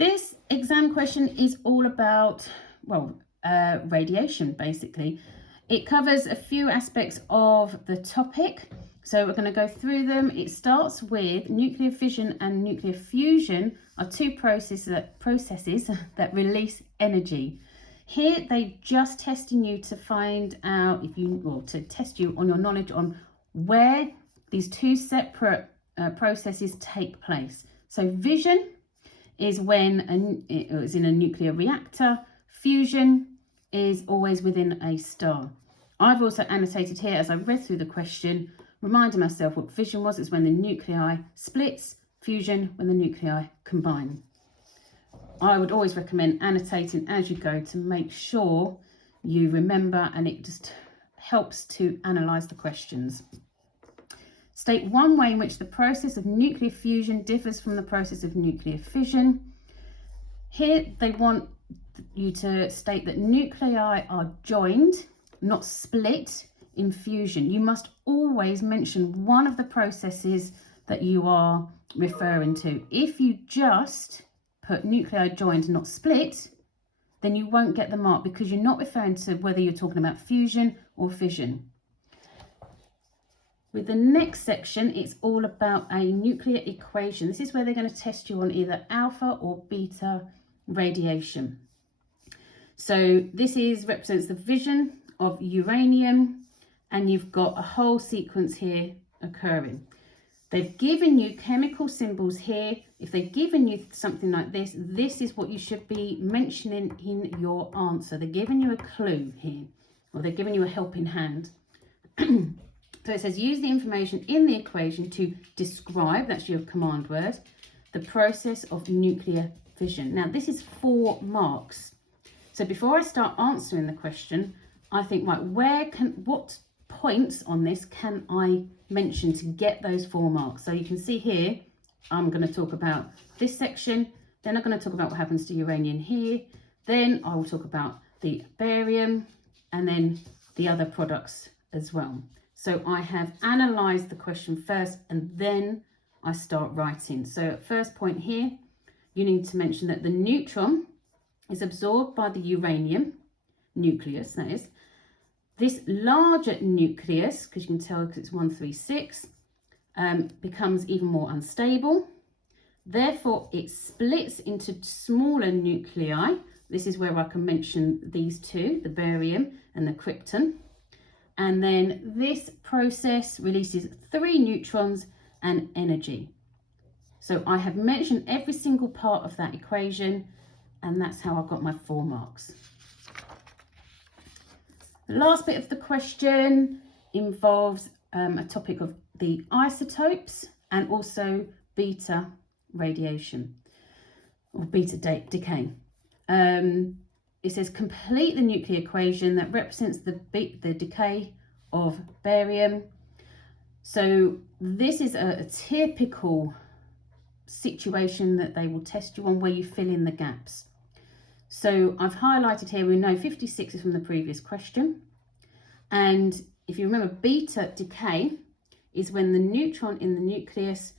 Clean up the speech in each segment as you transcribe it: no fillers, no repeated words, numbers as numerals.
This exam question is all about, radiation, basically. It covers a few aspects of the topic, so we're going to go through them. It starts with nuclear fission and nuclear fusion are two processes that release energy. Here they just testing you to find out to test you on your knowledge on where these two separate processes take place. So fission is when it is in a nuclear reactor. Fusion is always within a star. I've also annotated here as I read through the question, reminding myself what fission was. It's when the nuclei splits, fusion when the nuclei combine. I would always recommend annotating as you go to make sure you remember, and it just helps to analyse the questions. State one way in which the process of nuclear fusion differs from the process of nuclear fission. Here they want you to state that nuclei are joined, not split, in fusion. You must always mention one of the processes that you are referring to. If you just put nuclei joined, not split, then you won't get the mark because you're not referring to whether you're talking about fusion or fission. With the next section, it's all about a nuclear equation. This is where they're going to test you on either alpha or beta radiation. So this represents the fission of uranium, and you've got a whole sequence here occurring. They've given you chemical symbols here. If they've given you something like this, this is what you should be mentioning in your answer. They're giving you a clue here, or they're giving you a helping hand. So it says, use the information in the equation to describe, that's your command word, the process of nuclear fission. Now, this is 4 marks. So before I start answering the question, I think, right, what points on this can I mention to get those 4 marks? So you can see here, I'm going to talk about this section, then I'm going to talk about what happens to uranium here, then I will talk about the barium, and then the other products as well. So I have analysed the question first, and then I start writing. So first point here, you need to mention that the neutron is absorbed by the uranium nucleus, that is. This larger nucleus, because you can tell because it's 136, becomes even more unstable. Therefore, it splits into smaller nuclei. This is where I can mention these two, the barium and the krypton. And then this process releases 3 neutrons and energy. So I have mentioned every single part of that equation, and that's how I got my 4 marks. The last bit of the question involves a topic of the isotopes and also beta radiation or beta decay. It says complete the nuclear equation that represents the decay of barium. So this is a typical situation that they will test you on, where you fill in the gaps. So I've highlighted here, we know 56 is from the previous question. And if you remember, beta decay is when the neutron in the nucleus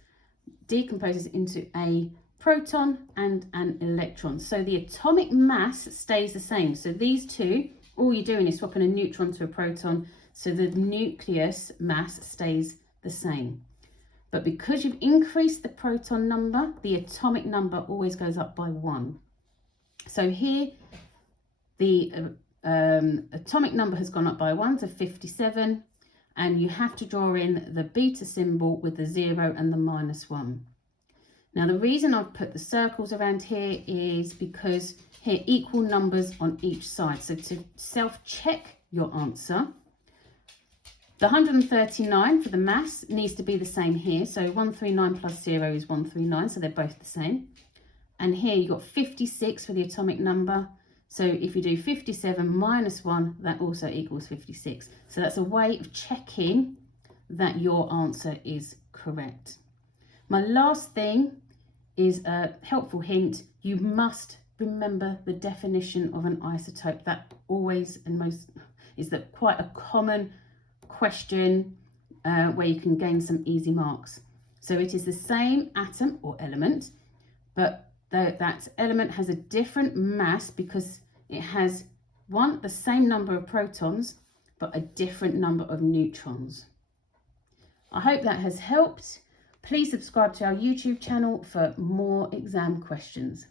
decomposes into a proton and an electron. So the atomic mass stays the same. So these two, all you're doing is swapping a neutron to a proton, so the nucleus mass stays the same. But because you've increased the proton number, the atomic number always goes up by 1. So here, the atomic number has gone up by 1 to 57, and you have to draw in the beta symbol with the 0 and the -1. Now, the reason I've put the circles around here is because here equal numbers on each side. So to self-check your answer, the 139 for the mass needs to be the same here. So 139 plus 0 is 139, so they're both the same. And here you've got 56 for the atomic number. So if you do 57 minus 1, that also equals 56. So that's a way of checking that your answer is correct. My last thing is a helpful hint. You must remember the definition of an isotope. That always and most is that quite a common question where you can gain some easy marks. So it is the same atom or element, but that element has a different mass because it has the same number of protons, but a different number of neutrons. I hope that has helped. Please subscribe to our YouTube channel for more exam questions.